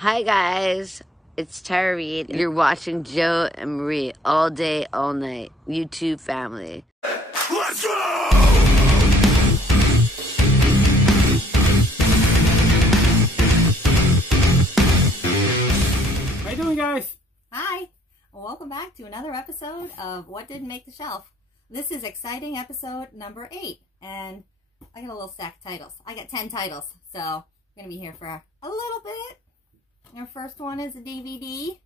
Hi guys, it's Tara Reid. You're watching Joe and Marie all day, all night. YouTube family. Let's go! How you doing, guys? Hi, welcome back to another episode of What Didn't Make the Shelf. This is exciting episode number 8, and I got a little stack of titles. I got 10 titles, so I'm going to be here for a little bit. Our first one is a DVD.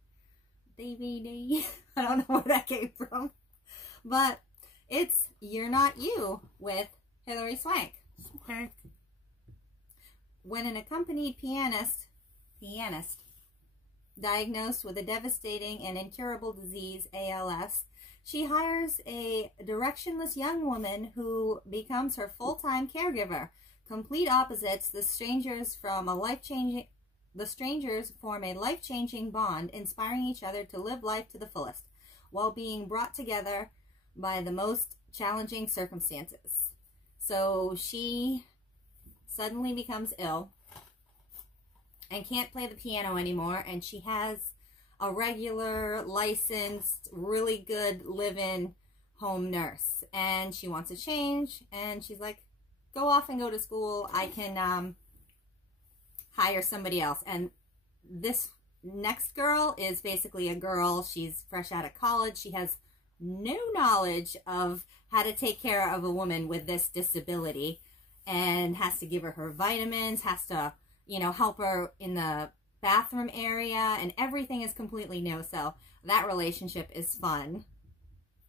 I don't know where that came from, but it's You're Not You with Hilary Swank. When an accompanied pianist diagnosed with a devastating and incurable disease, ALS, she hires a directionless young woman who becomes her full-time caregiver. Complete opposites, the strangers form a life-changing bond, inspiring each other to live life to the fullest, while being brought together by the most challenging circumstances. So she suddenly becomes ill and can't play the piano anymore, and she has a regular, licensed, really good live-in home nurse, and she wants to change, and she's like, go off and go to school. I can hire somebody else. And this next girl is basically a girl. She's fresh out of college. She has no knowledge of how to take care of a woman with this disability, and has to give her vitamins, has to, help her in the bathroom area, and everything is completely new. So that relationship is fun,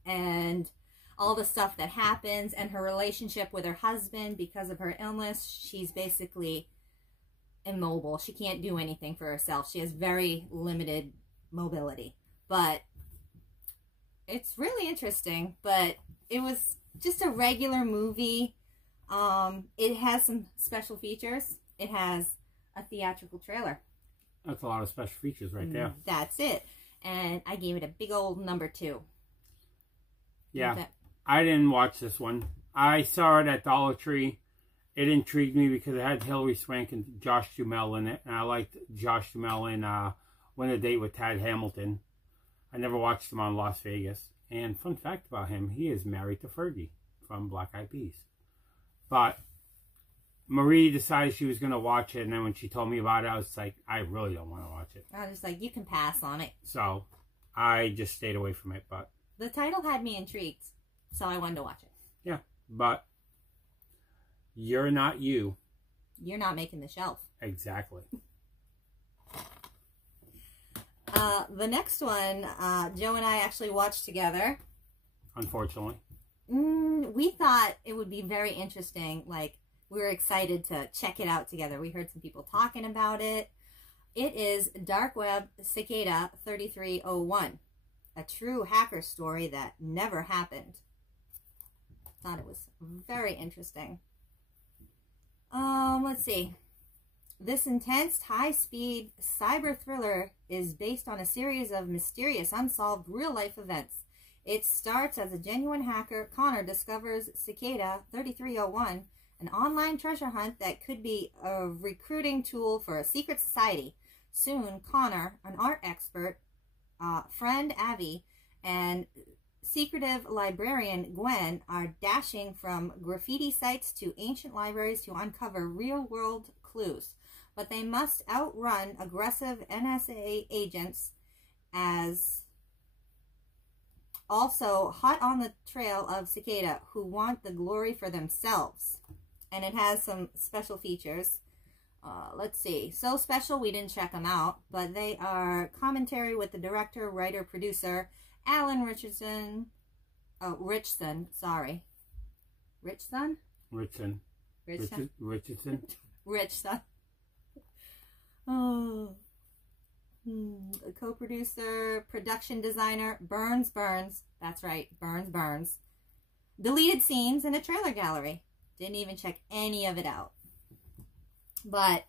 and all the stuff that happens, and her relationship with her husband, because of her illness, she's basically immobile. She can't do anything for herself. She has very limited mobility, but it's really interesting. But it was just a regular movie. It has some special features. It has a theatrical trailer. That's a lot of special features right there. That's it. And I gave it a big old number 2. Yeah. I didn't watch this one. I saw it at Dollar Tree. It intrigued me because it had Hilary Swank and Josh Duhamel in it. And I liked Josh Duhamel in Win a Date with Tad Hamilton. I never watched him on Las Vegas. And fun fact about him, he is married to Fergie from Black Eyed Peas. But Marie decided she was going to watch it, and then when she told me about it, I was like, I really don't want to watch it. I was like, you can pass on it. So I just stayed away from it. But the title had me intrigued, so I wanted to watch it. Yeah, but You're Not You. You're not making the shelf. Exactly. The next one, Joe and I actually watched together. Unfortunately. We thought it would be very interesting. Like, we were excited to check it out together. We heard some people talking about it. It is Dark Web Cicada 3301. A true hacker story that never happened. Thought it was very interesting. Let's see. This intense, high-speed cyber thriller is based on a series of mysterious, unsolved, real-life events. It starts as a genuine hacker, Connor, discovers Cicada 3301, an online treasure hunt that could be a recruiting tool for a secret society. Soon, Connor, an art expert, friend Avi, and secretive librarian Gwen are dashing from graffiti sites to ancient libraries to uncover real-world clues. But they must outrun aggressive NSA agents, as also hot on the trail of Cicada, who want the glory for themselves. And it has some special features. Let's see. So special we didn't check them out, but they are commentary with the director, writer, producer, Alan Richardson. Oh, Richson, sorry. Richson? Richardson. Richardson. Richson. Oh. Co-producer, production designer, Burns. That's right, Burns. Deleted scenes in a trailer gallery. Didn't even check any of it out. But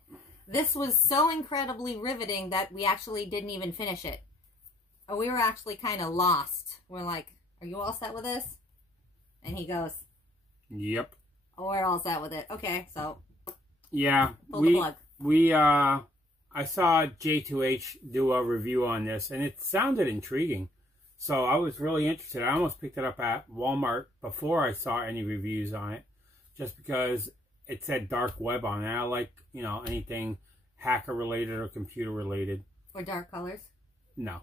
this was so incredibly riveting that we actually didn't even finish it. We were actually kind of lost. We're like, are you all set with this? And he goes, Yep. Oh, we're all set with it. Okay, so yeah, pull the plug. I saw J2H do a review on this, and it sounded intriguing. So I was really interested. I almost picked it up at Walmart before I saw any reviews on it, just because it said dark web on it. I like, you know, anything hacker related or computer related. Or dark colors? No.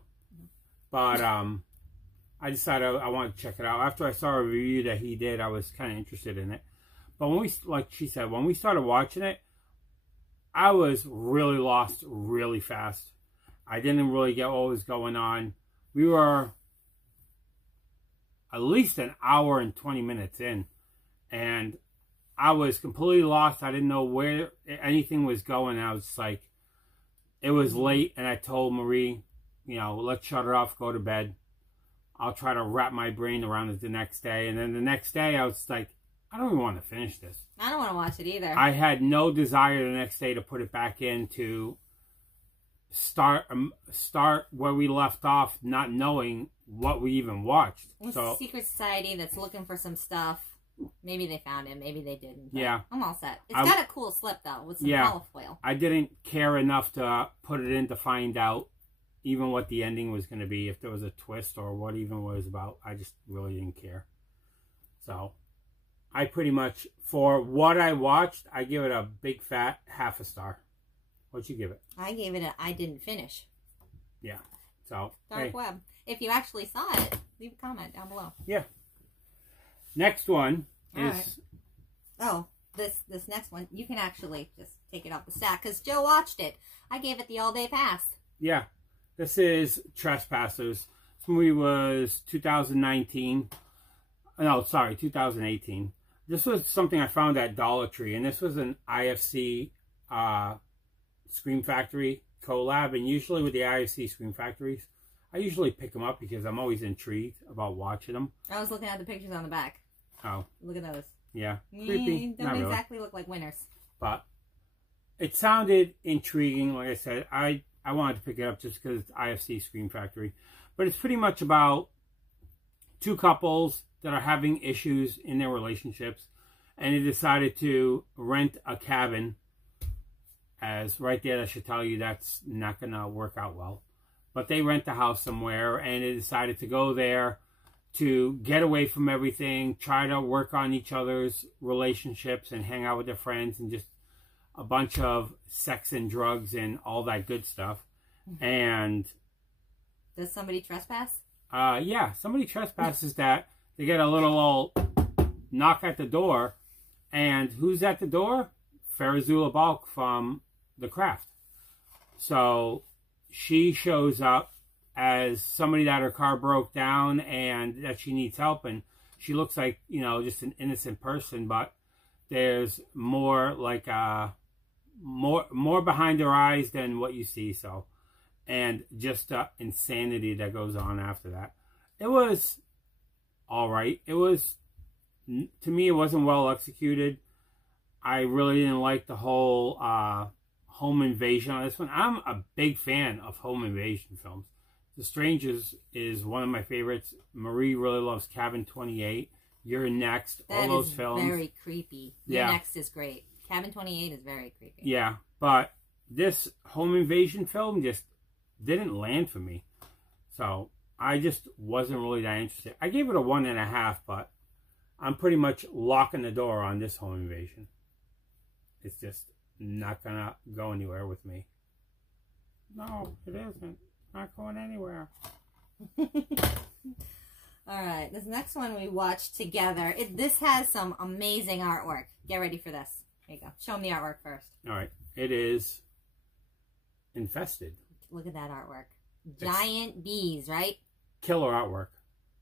But I decided I wanted to check it out. After I saw a review that he did, I was kind of interested in it. But when we, like she said, when we started watching it, I was really lost really fast. I didn't really get what was going on. We were at least an hour and 20 minutes in, and I was completely lost. I didn't know where anything was going. I was like, it was late, and I told Marie, you know, let's shut it off, go to bed. I'll try to wrap my brain around it the next day. And then the next day, I was like, I don't even want to finish this. I don't want to watch it either. I had no desire the next day to put it back in to start where we left off, not knowing what we even watched. It's so a secret society that's looking for some stuff. Maybe they found it, maybe they didn't. Yeah. I'm all set. It's got a cool slip, though, with some olive oil. I didn't care enough to put it in to find out even what the ending was going to be, if there was a twist or what even was about. I just really didn't care. So I pretty much, for what I watched, I give it a big fat half a star. What'd you give it? I gave it I didn't finish. Yeah. So Dark web. If you actually saw it, leave a comment down below. Yeah. Next one is... Right. Oh, this next one, you can actually just take it off the stack, because Joe watched it. I gave it the all-day pass. Yeah. This is Trespassers. This movie was 2019. No, sorry, 2018. This was something I found at Dollar Tree, and this was an IFC Scream Factory collab. And usually with the IFC Scream Factories, I usually pick them up because I'm always intrigued about watching them. I was looking at the pictures on the back. Oh. Look at those. Yeah. Creepy. Don't exactly look like winners. But it sounded intriguing. Like I said, I wanted to pick it up just because it's IFC Scream Factory. But it's pretty much about two couples that are having issues in their relationships, and they decided to rent a cabin. As right there, that should tell you that's not going to work out well. But they rent a house somewhere, and they decided to go there to get away from everything, try to work on each other's relationships and hang out with their friends, and just a bunch of sex and drugs and all that good stuff. And does somebody trespass? Yeah, somebody trespasses that. They get a little old knock at the door, and who's at the door? Farazula Balk from The Craft. So she shows up as somebody that her car broke down and that she needs help, and she looks like, you know, just an innocent person, but there's more like more behind her eyes than what you see. So, and just insanity that goes on after that. It was all right. It was, to me, it wasn't well executed. I really didn't like the whole home invasion on this one. I'm a big fan of home invasion films. The Strangers is one of my favorites. Marie really loves Cabin 28. You're Next. All those films. Very creepy. You're Next is great. Cabin 28 is very creepy. Yeah, but this home invasion film just didn't land for me. So I just wasn't really that interested. I gave it a 1.5, but I'm pretty much locking the door on this home invasion. It's just not gonna go anywhere with me. No, it isn't. Not going anywhere. All right, this next one we watched together. This has some amazing artwork. Get ready for this. There you go. Show them the artwork first. All right. It is Infested. Look at that artwork. Giant bees, right? Killer artwork.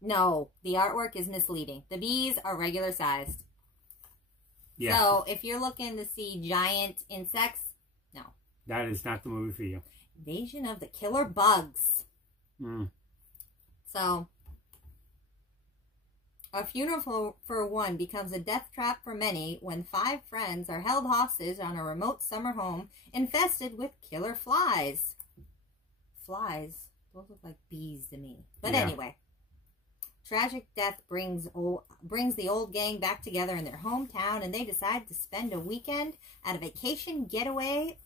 No, the artwork is misleading. The bees are regular sized. Yeah. So if you're looking to see giant insects, no. That is not the movie for you. Invasion of the Killer Bugs. So, a funeral for one becomes a death trap for many when 5 friends are held hostage on a remote summer home infested with killer flies. Flies? Those look like bees to me. But anyway, tragic death brings the old gang back together in their hometown, and they decide to spend a weekend at a vacation getaway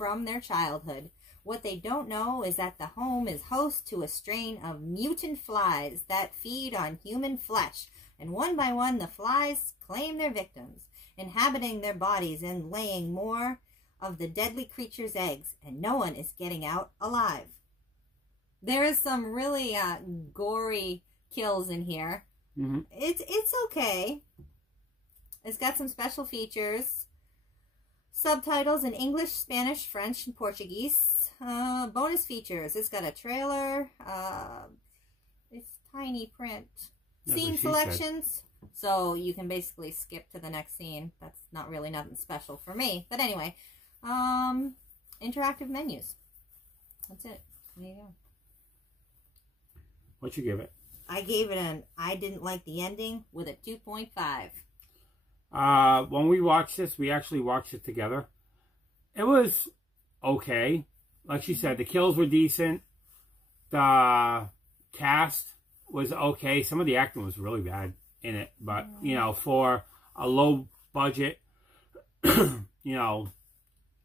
from their childhood. What they don't know is that the home is host to a strain of mutant flies that feed on human flesh, and one by one the flies claim their victims, inhabiting their bodies and laying more of the deadly creature's eggs, and no one is getting out alive. There is some really gory kills in here. Mm-hmm. It's okay. It's got some special features. Subtitles in English, Spanish, French, and Portuguese. Bonus features. It's got a trailer. It's tiny print. Scene selections. So you can basically skip to the next scene. That's not really nothing special for me. But anyway, interactive menus. That's it. There you go. What'd you give it? I gave it I didn't like the ending with a 2.5. When we watched this, we actually watched it together. It was okay. Like she said, the kills were decent. The cast was okay. Some of the acting was really bad in it. But, you know, for a low budget, you know,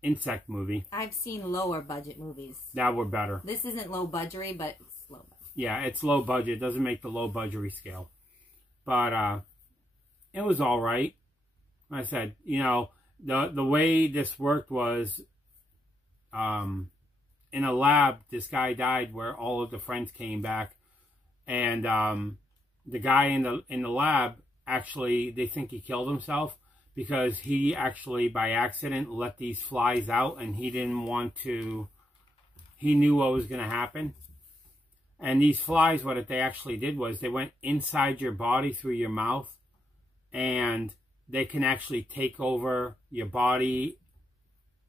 insect movie. I've seen lower budget movies that were better. This isn't low budgery, but it's low budget. Yeah, it's low budget. It doesn't make the low budgery scale. But it was all right. Like I said, you know, the way this worked was in a lab, this guy died where all of the friends came back. And the guy in the lab, actually, they think he killed himself because he actually, by accident, let these flies out, and he didn't want to, he knew what was going to happen. And these flies, what they actually did was they went inside your body through your mouth, and they can actually take over your body.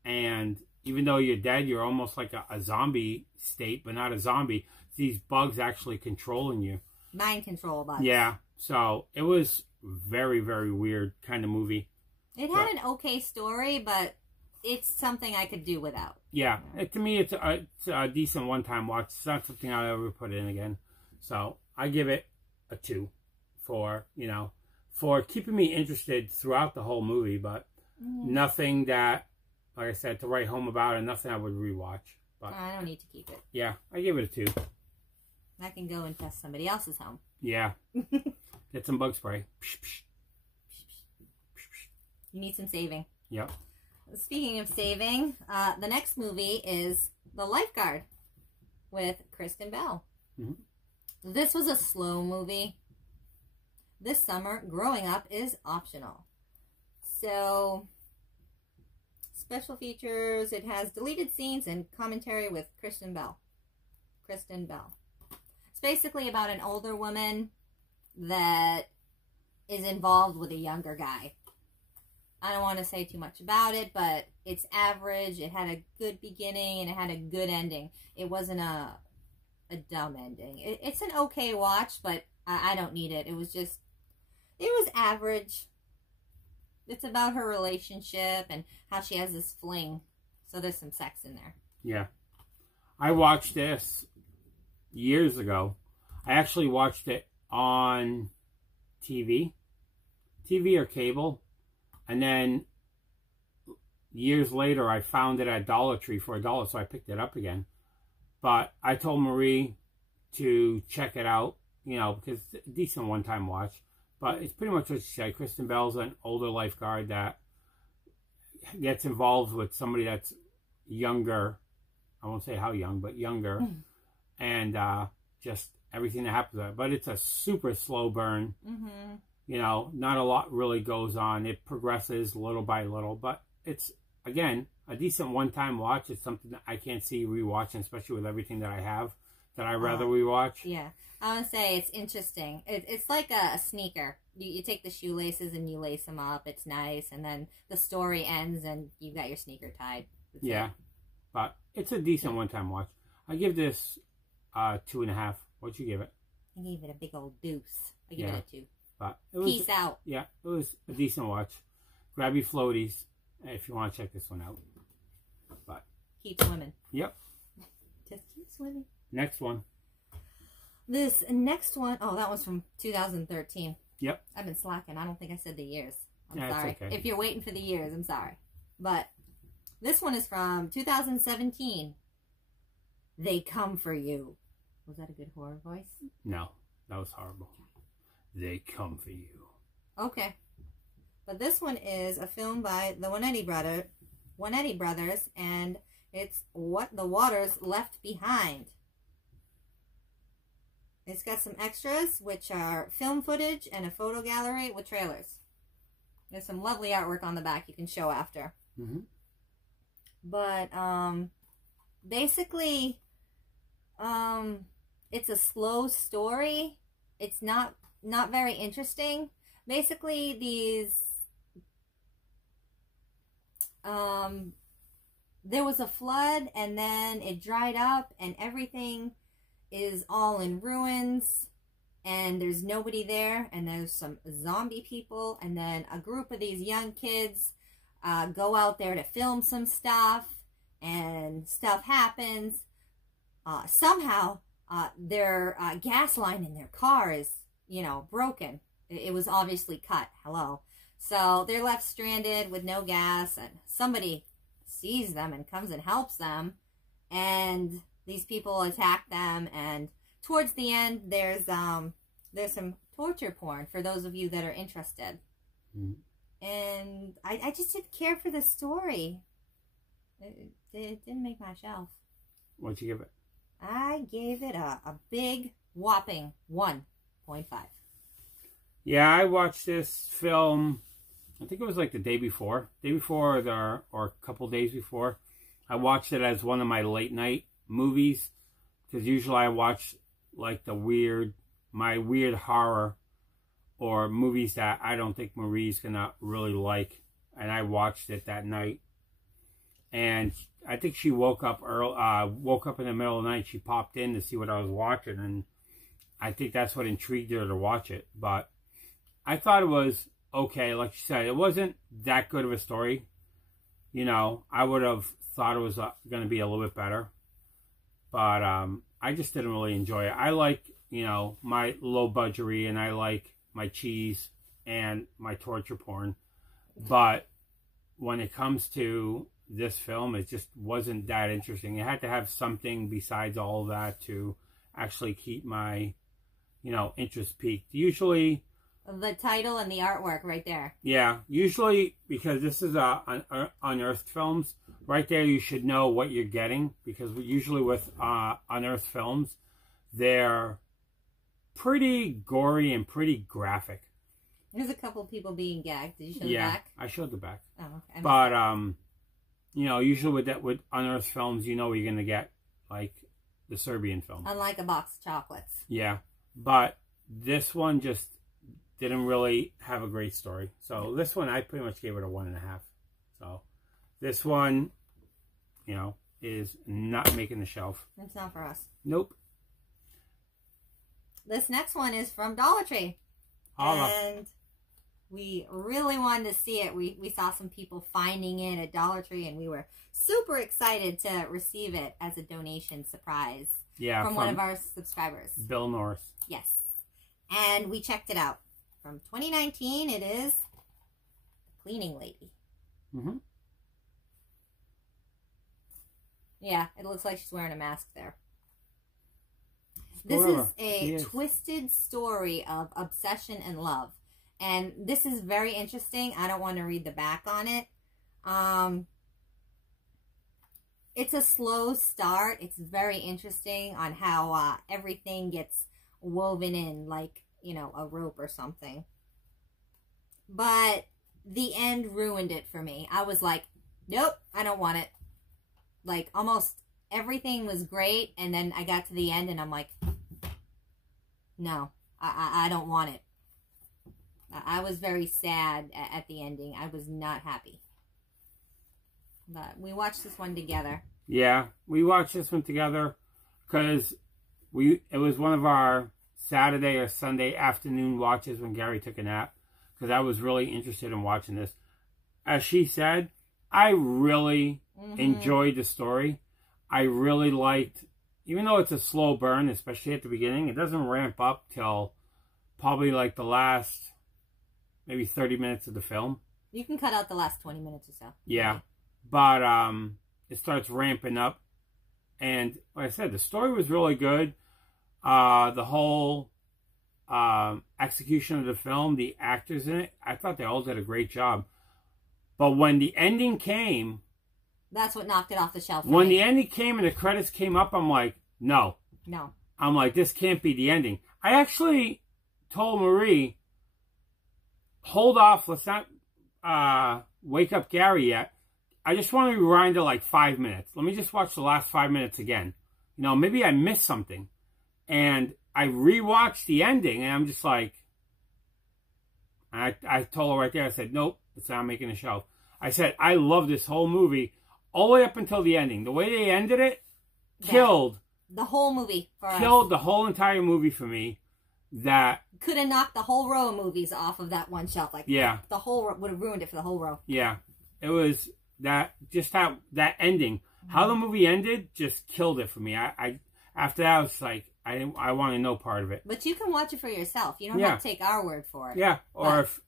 And even though you're dead, you're almost like a zombie state, but not a zombie. These bugs actually controlling you. Mind control bugs. Yeah. So it was very, very weird kind of movie. It had an okay story, but it's something I could do without. Yeah. To me, it's a decent one-time watch. It's not something I'll ever put in again. So I give it a 2 for, you know, for keeping me interested throughout the whole movie, but nothing that, like I said, to write home about, and nothing I would rewatch. But I don't need to keep it. Yeah, I give it a 2. I can go infest somebody else's home. Yeah. Get some bug spray. You need some saving. Yep. Speaking of saving, the next movie is The Lifeguard with Kristen Bell. Mm-hmm. This was a slow movie. This summer, growing up is optional. So, special features, it has deleted scenes and commentary with Kristen Bell. It's basically about an older woman that is involved with a younger guy. I don't want to say too much about it, but it's average. It had a good beginning and it had a good ending. It wasn't a dumb ending. It's an okay watch, but I don't need it. It was average. It's about her relationship and how she has this fling. So there's some sex in there. Yeah. I watched this years ago. I actually watched it on TV or cable. And then years later, I found it at Dollar Tree for $1, so I picked it up again. But I told Marie to check it out, you know, because it's a decent one-time watch. But it's pretty much what she said. Kristen Bell's an older lifeguard that gets involved with somebody that's younger. I won't say how young, but younger. And just everything that happens to her. But it's a super slow burn. Mm-hmm. You know, not a lot really goes on. It progresses little by little. But it's, again, a decent one-time watch. It's something that I can't see rewatching, especially with everything that I have that I'd rather rewatch. Yeah. I want to say it's interesting. It's like a sneaker. You take the shoelaces and you lace them up. It's nice. And then the story ends and you've got your sneaker tied. Yeah. But it's a decent one-time watch. I give this 2.5. What'd you give it? I gave it a big old deuce. I give it a 2. But it was, peace out. Yeah, it was a decent watch. Grab your floaties if you want to check this one out. But keep swimming. Yep. Just keep swimming. Next one. This next one, oh, that was from 2013. Yep. I've been slacking. I don't think I said the years. I'm sorry. It's okay. If you're waiting for the years, I'm sorry. But This one is from 2017. They Come For You. Was that a good horror voice? No, that was horrible. They Come For You. Okay. But this one is a film by the Wanetti brothers, and it's What the Waters Left Behind. It's got some extras, which are film footage and a photo gallery with trailers. There's some lovely artwork on the back you can show after. Mm-hmm. But basically, it's a slow story. It's not very interesting. Basically, these there was a flood, and then it dried up, and everything is all in ruins, and there's nobody there, and there's some zombie people, and then a group of these young kids go out there to film some stuff, and stuff happens. Somehow, their gas line in their car is, broken. It was obviously cut. Hello. So they're left stranded with no gas, and somebody sees them and comes and helps them, and these people attack them, and towards the end, there's some torture porn for those of you that are interested. Mm-hmm. And I just didn't care for the story. It didn't make my shelf. What'd you give it? I gave it a big whopping 1.5. Yeah, I watched this film, I think it was like the day before or a couple days before. I watched it as one of my late night movies, because usually I watch like my weird horror or movies that I don't think Marie's gonna really like, and I watched it that night. And I think she woke up in the middle of the night. She popped in to see what I was watching, and I think that's what intrigued her to watch it. But I thought it was okay. Like you said, it wasn't that good of a story. I would have thought it was going to be a little bit better. But I just didn't really enjoy it. I like, my low budgery, and I like my cheese and my torture porn. But when it comes to this film, it just wasn't that interesting. It had to have something besides all of that to actually keep my, interest peaked. Usually, the title and the artwork right there. Yeah, usually, because this is unearthed films, right there you should know what you're getting, because usually with unearthed films, they're pretty gory and pretty graphic. There's a couple people being gagged. Did you show the back? Yeah, I showed the back. Oh, okay. But usually with unearthed films, you're going to get like the Serbian film. Unlike a box of chocolates. Yeah, but this one just didn't really have a great story. So this one, I pretty much gave it a 1.5. So this one, is not making the shelf. It's not for us. Nope. This next one is from Dollar Tree. Holla. And we really wanted to see it. We saw some people finding it at Dollar Tree, and we were super excited to receive it as a donation surprise. Yeah, from one of our subscribers. Bill Norris. Yes. And we checked it out. From 2019, it is The Cleaning Lady. Mm-hmm. Yeah, it looks like she's wearing a mask there. This is a twisted story of obsession and love. And this is very interesting. I don't want to read the back on it. It's a slow start. It's very interesting on how everything gets woven in, like, a rope or something. But the end ruined it for me. I was like, nope, I don't want it. Like, almost everything was great, and then I got to the end, and I'm like, no, I don't want it. I was very sad at the ending. I was not happy. But we watched this one together. Yeah, we watched this one together because it was one of our Saturday or Sunday afternoon watches when Gary took a nap, because I was really interested in watching this. As she said, I really enjoyed the story. I really liked, even though it's a slow burn, especially at the beginning, it doesn't ramp up till probably like the last maybe 30 minutes of the film. You can cut out the last 20 minutes or so. Yeah. but it starts ramping up. And like I said, the story was really good. The whole execution of the film, the actors in it, I thought they all did a great job. But when the ending came... That's what knocked it off the shelf. When the ending came and the credits came up, I'm like, no. No. I'm like, this can't be the ending. I actually told Marie, hold off, let's not wake up Gary yet. I just want to rewind to like 5 minutes. Let me just watch the last 5 minutes again. You know, maybe I missed something. And I rewatched the ending, and I'm just like, I told her right there, I said, nope, it's not making the shelf. I said, I love this whole movie all the way up until the ending. The way they ended it killed the whole movie for us. Killed the whole entire movie for me. That could have knocked the whole row of movies off of that one shelf. Like, yeah, the whole would have ruined it for the whole row. Yeah, it was that, just how that ending, how the movie ended, just killed it for me. I after that I was like, I want to know part of it. But you can watch it for yourself. You don't have to take our word for it. Yeah, or if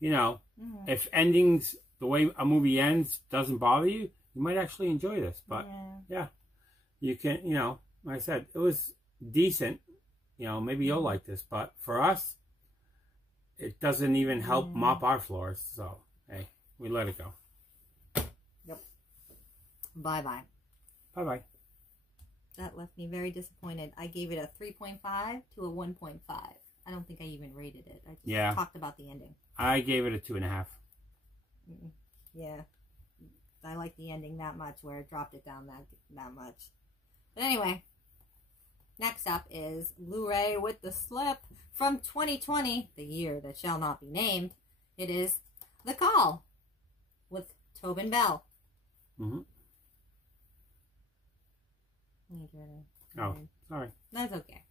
you know, if endings, the way a movie ends doesn't bother you, you might actually enjoy this. But yeah, you can, you know, like I said, it was decent. You know, maybe you'll like this, but for us, it doesn't even help mop our floors. So, hey, we let it go. Yep. Bye-bye. Bye-bye. That left me very disappointed. I gave it a 3.5 to a 1.5. I don't think I even rated it. I just talked about the ending. I gave it a 2.5. Yeah. I like the ending that much, where it dropped it down that much. But anyway, next up is Blu-ray with the slip from 2020, the year that shall not be named. It is The Call with Tobin Bell. Oh, sorry. That's okay.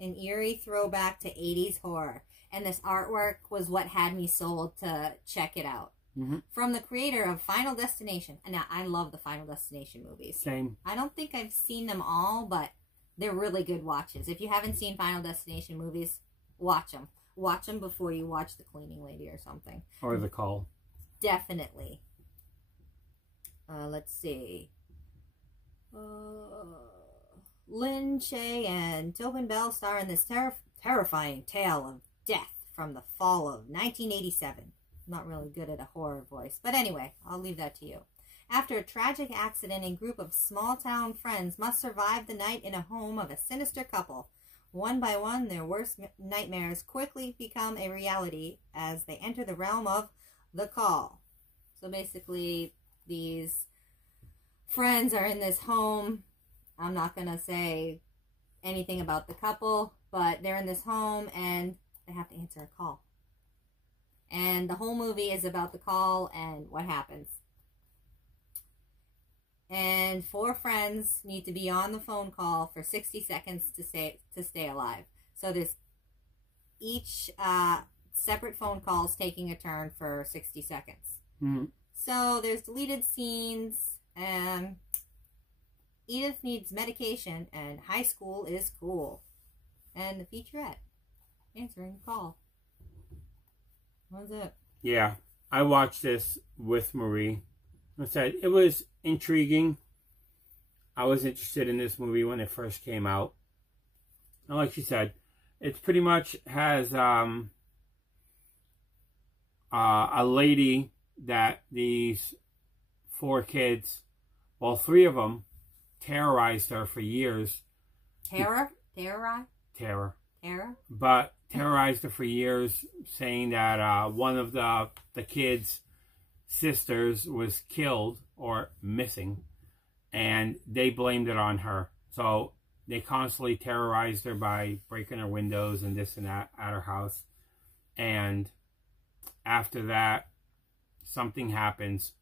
An eerie throwback to 80s horror. And this artwork was what had me sold to check it out. From the creator of Final Destination. And now, I love the Final Destination movies. Same. I don't think I've seen them all, but they're really good watches. If you haven't seen Final Destination movies, watch them. Watch them before you watch The Cleaning Lady or something. Or The Call. Definitely. Let's see. Lynn Shay and Tobin Bell star in this terrifying tale of death from the fall of 1987. Not really good at a horror voice. But anyway, I'll leave that to you. After a tragic accident, a group of small-town friends must survive the night in a home of a sinister couple. One by one, their worst nightmares quickly become a reality as they enter the realm of The Call. So basically, these friends are in this home. I'm not going to say anything about the couple, but they're in this home and they have to answer a call. And the whole movie is about the call and what happens. And 4 friends need to be on the phone call for 60 seconds to stay alive. So there's each separate phone calls taking a turn for 60 seconds. So there's deleted scenes, and Edith needs medication, and high school is cool. And the featurette, answering the call. What was it? Yeah, I watched this with Marie. I said it was intriguing. I was interested in this movie when it first came out. And like she said, it pretty much has a lady that these 4 kids, well, 3 of them, terrorized her for years. Terror? Terror. But terrorized her for years, saying that one of the kids' sisters was killed or missing, and they blamed it on her. So they constantly terrorized her by breaking her windows and this and that at her house. And after that, something happens,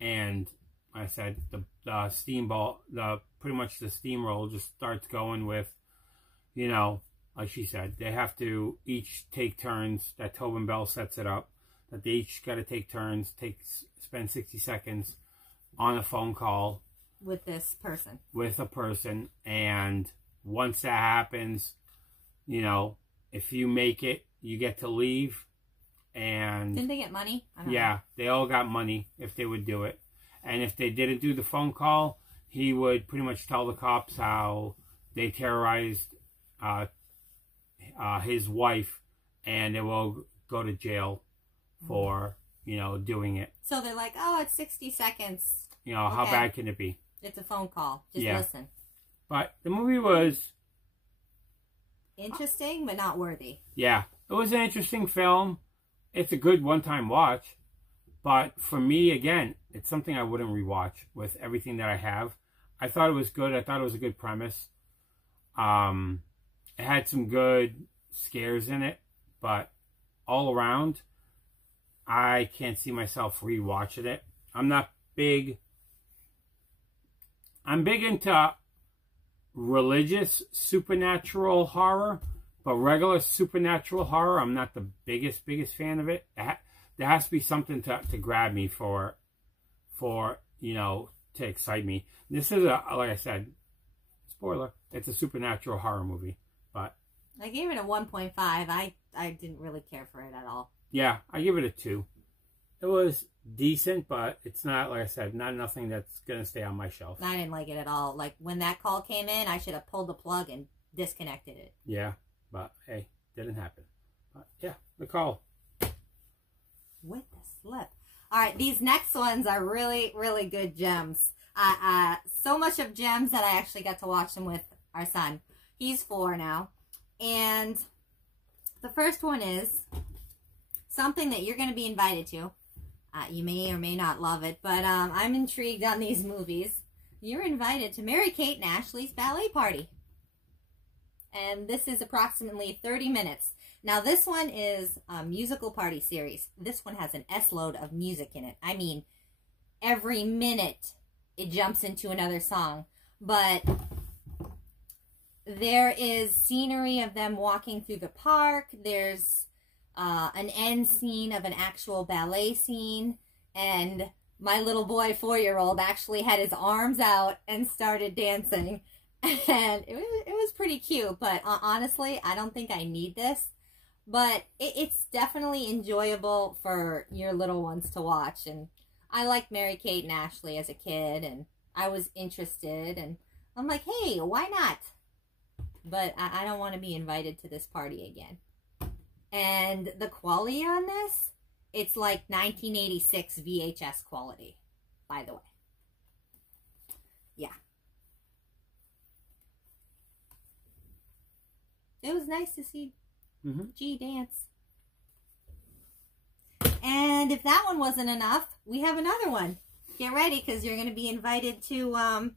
and like I said, the pretty much the steamroll just starts going with, you know, like she said, they have to each take turns. That Tobin Bell sets it up that they each got to take turns, spend 60 seconds on a phone call with this person. With a person, and once that happens, you know, if you make it, you get to leave, And didn't they get money? I don't yeah, know. they all got money if they would do it. And if they didn't do the phone call, he would pretty much tell the cops how they terrorized his wife, and they will go to jail for, you know, doing it. So they're like, oh, it's 60 seconds. You know, how bad can it be? It's a phone call. Just listen. But the movie was interesting, but not worthy. Yeah, it was an interesting film. It's a good one-time watch. But for me, again, it's something I wouldn't rewatch with everything that I have. I thought it was good. I thought it was a good premise. It had some good scares in it, but all around, I can't see myself rewatching it. I'm not big. I'm big into religious supernatural horror, but regular supernatural horror, I'm not the biggest fan of it. There has to be something to grab me for you know, to excite me. This is like I said, spoiler, it's a supernatural horror movie, but I gave it a 1.5. I didn't really care for it at all. Yeah, I give it a 2. It was decent, but it's not, like I said, not nothing that's going to stay on my shelf. I didn't like it at all. Like, when that call came in, I should have pulled the plug and disconnected it. Yeah, but hey, didn't happen. But yeah, the call. With the slip. All right, these next ones are really, really good gems. So much of gems that I actually got to watch them with our son. He's 4 now. And the first one is something that you're going to be invited to. You may or may not love it, but I'm intrigued on these movies. You're invited to Mary-Kate and Ashley's ballet party. And this is approximately 30 minutes. Now, this one is a musical party series. This one has an S-load of music in it. I mean, every minute it jumps into another song. But there is scenery of them walking through the park. There's an end scene of an actual ballet scene. And my little boy, 4-year-old, actually had his arms out and started dancing. And it was pretty cute. But honestly, I don't think I need this. But it's definitely enjoyable for your little ones to watch. And I liked Mary-Kate and Ashley as a kid. And I was interested. And I'm like, hey, why not? But I don't want to be invited to this party again. And the quality on this, it's like 1986 VHS quality, by the way. Yeah. It was nice to see G dance. And if that one wasn't enough, we have another one. Get ready, because you're going to be invited to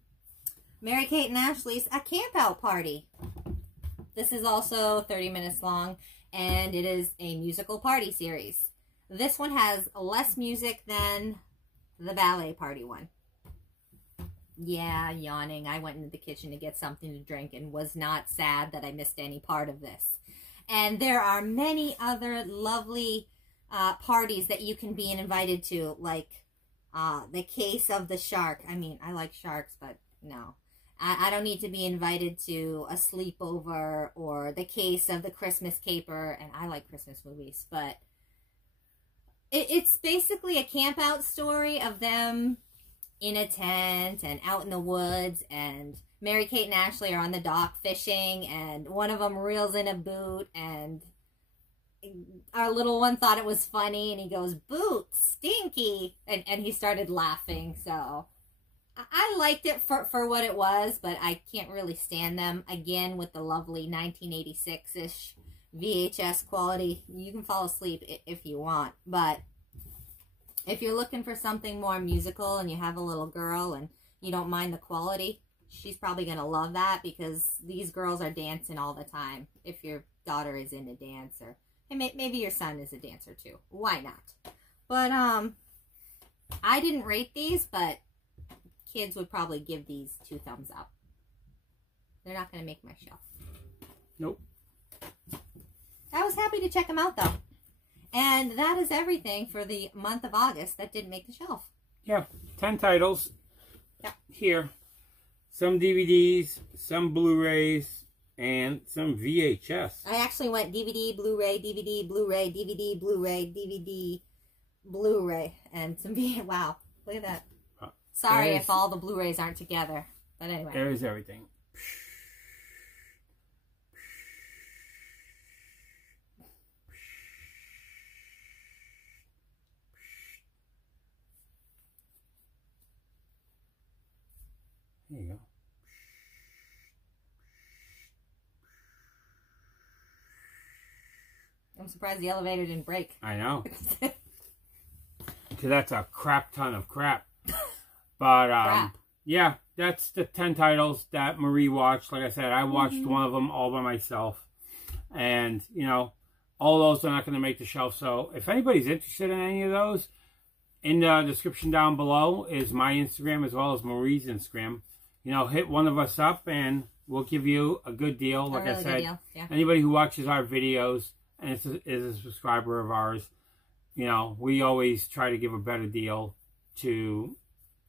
Mary-Kate and Ashley's a camp out party. This is also 30 minutes long, and it is a musical party series. This one has less music than the ballet party one. Yeah, yawning. I went into the kitchen to get something to drink and was not sad that I missed any part of this. And there are many other lovely parties that you can be invited to, like the Case of the Shark. I mean, I like sharks, but no. I don't need to be invited to a sleepover or the Case of the Christmas Caper, and I like Christmas movies, but it's basically a camp out story of them in a tent and out in the woods, and Mary-Kate and Ashley are on the dock fishing, and one of them reels in a boot, and our little one thought it was funny, and he goes, "Boot, stinky," and he started laughing. So I liked it for what it was, but I can't really stand them. Again, with the lovely 1986-ish VHS quality. You can fall asleep if you want, but if you're looking for something more musical and you have a little girl and you don't mind the quality, she's probably going to love that, because these girls are dancing all the time. If your daughter is into dance, or and maybe your son is a dancer too. Why not? But I didn't rate these, but kids would probably give these 2 thumbs up. They're not going to make my shelf. Nope. I was happy to check them out, though. And that is everything for the month of August that didn't make the shelf. Yeah, 10 titles. Yeah. Here. Some DVDs, some Blu-rays, and some VHS. I actually went DVD, Blu-ray, DVD, Blu-ray, DVD, Blu-ray, DVD, Blu-ray, and some wow, look at that. Sorry if all the Blu-rays aren't together, but anyway. There's everything. There you go. I'm surprised the elevator didn't break. I know. Because that's a crap ton of crap. But, yeah, that's the 10 titles that Marie watched. Like I said, I watched one of them all by myself. And, you know, all those are not going to make the shelf. So if anybody's interested in any of those, in the description down below is my Instagram as well as Marie's Instagram. You know, hit one of us up and we'll give you a good deal. Like I said, anybody who watches our videos and is a subscriber of ours, you know, we always try to give a better deal to,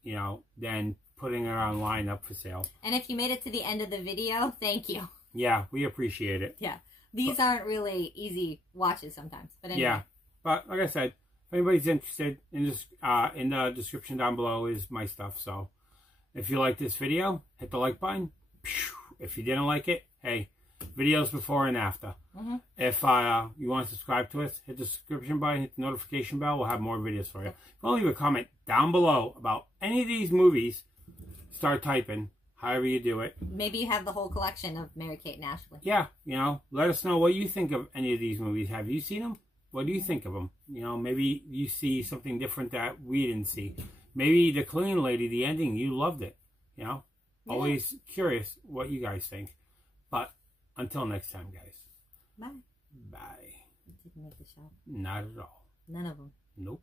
you know, than putting it online up for sale. And if you made it to the end of the video, thank you. Yeah, we appreciate it. Yeah. These aren't really easy watches sometimes. But anyway. Yeah. But like I said, if anybody's interested, in the description down below is my stuff. So if you like this video, hit the like button. If you didn't like it, hey, videos before and after. If you want to subscribe to us, hit the subscription button, hit the notification bell. We'll have more videos for you. If you want to leave a comment down below about any of these movies, start typing, however you do it. Maybe you have the whole collection of Mary-Kate and Ashley. Yeah, you know, let us know what you think of any of these movies. Have you seen them? What do you think of them? You know, maybe you see something different that we didn't see. Maybe the Clean Lady, the ending, you loved it. You know, always curious what you guys think. But until next time, guys. Bye. Bye. Didn't make the show. Not at all. None of them. Nope.